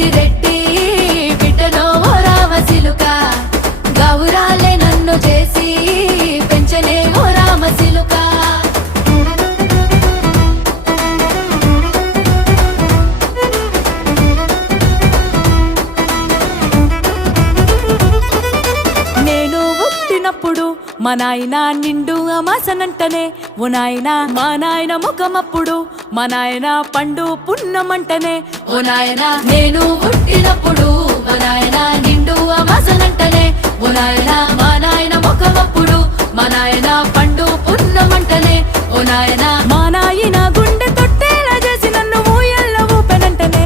పెద్దిరెడ్డి బిడ్డనో ఓ రామసిలుక గౌరాలే నన్ను చేసి పెంచనే ఓ రామసిలుక నేను పుట్టినప్పుడు మా నాయన నిండు అమాసనంటనే ఓ నాయన మా నాయన ముఖమప్పుడు మా నాయన పండు పున్నమంటనే ఓ నాయన నేను పుట్టినప్పుడు మా నాయన నిండు అమాసనంటనే ఓ నాయన మా నాయన ముఖమప్పుడు మా నాయన పండు పున్నమంటనే ఓ నాయన మా నాయన గుండె